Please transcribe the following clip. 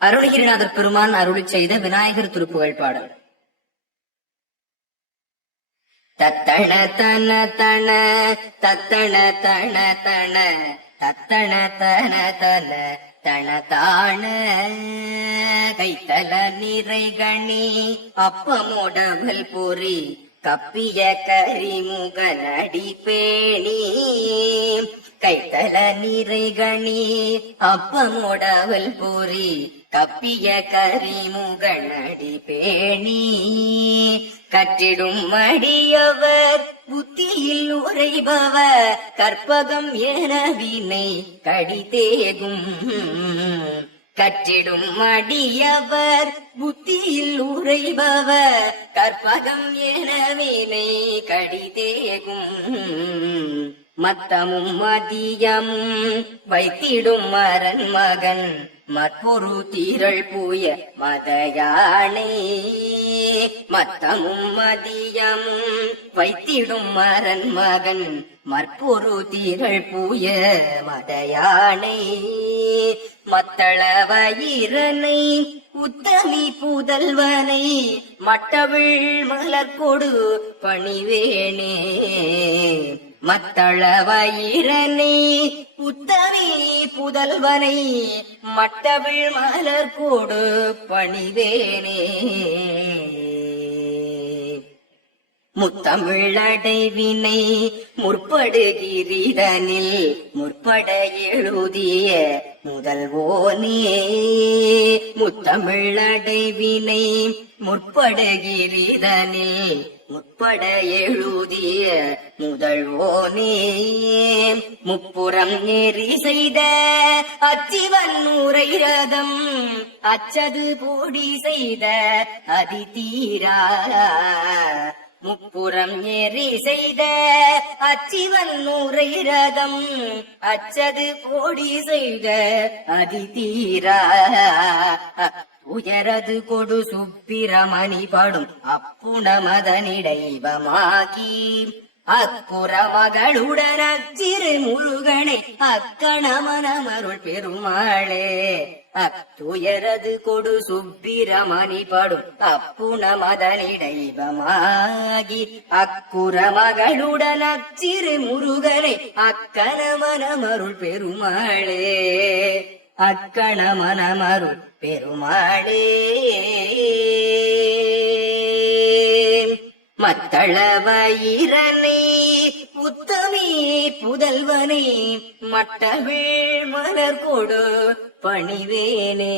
அருணகிரிநாதர் பெருமான் அருளி செய்த விநாயகர் திருப்புகழ் பாடல். தத்தண தன தன தத்தண தன தன தத்தண தன தன தன தான கைத்தல நிறைகணி அப்பமோடவல் பொறி கப்பிய கரிமுகனடி பேணி கைத்தல நிறைகணி அப்பமோடவல் பொறி கப்பிய கரிமுகனடி பேணி கற்றிடும் மடியவர் புத்தியில் உரைபவர் கற்பகம் என வினை கடிதேகும் கற்றிடும் மடியவர் புத்தியில் உரைபவர் கற்பகம் என வினை கடிதேகும் மத்தமும் மதியமும் வைத்திடும் மரன் மகன் மற்பொரு தீரள் பூய மதயானே மத்தமும் மதியமும் வைத்திடும் மரன் மகன் மற்பொரு தீரள் பூய மதயானே மத்தள வயிரனை உத்தமி புதல்வனை மட்டவிழ் மலர்கொடு பணிவேனே மத்தள வயிரனை உத்தமி புதல்வனை மட்டவிழ் மலர்கொடு பணிவேனே முத்தமிழடைவினை முற்படுகிரிதனில் முற்பட எழுதிய முதல்வோனே முத்தமிழடைவினை முற்படுகிரிதனில் முற்பட எழுதிய முதல்வோனே முப்புறம் நெறி செய்த அச்சிவன் உரை ரதம் அச்சது போடி செய்த அதிதீரா முப்புறம் நெறி செய்த அச்சிவன் உரை ரதம் அச்சது போடி செய்த அதிதீரா உயரது கொடு சுப்பிரமணி படும் அப்புணமதனிடைவமாகி அக்குற மகளுடன் அச்சிறு முருகனை அக்கணமனமருள் பெருமாளே அத்துயரது கொடு சுப்பிரமணி படும் அப்புணமதனிடைவமாகி அக்குற மகளுடன் அச்சிறு முருகனை அக்கணமனமருள் பெருமாளே அக்கணமனமருள் பெருமாளே மத்தள வயிரனை உத்தமி புதல்வனை மட்டவிழ் மலர் கொடு பணிவேனே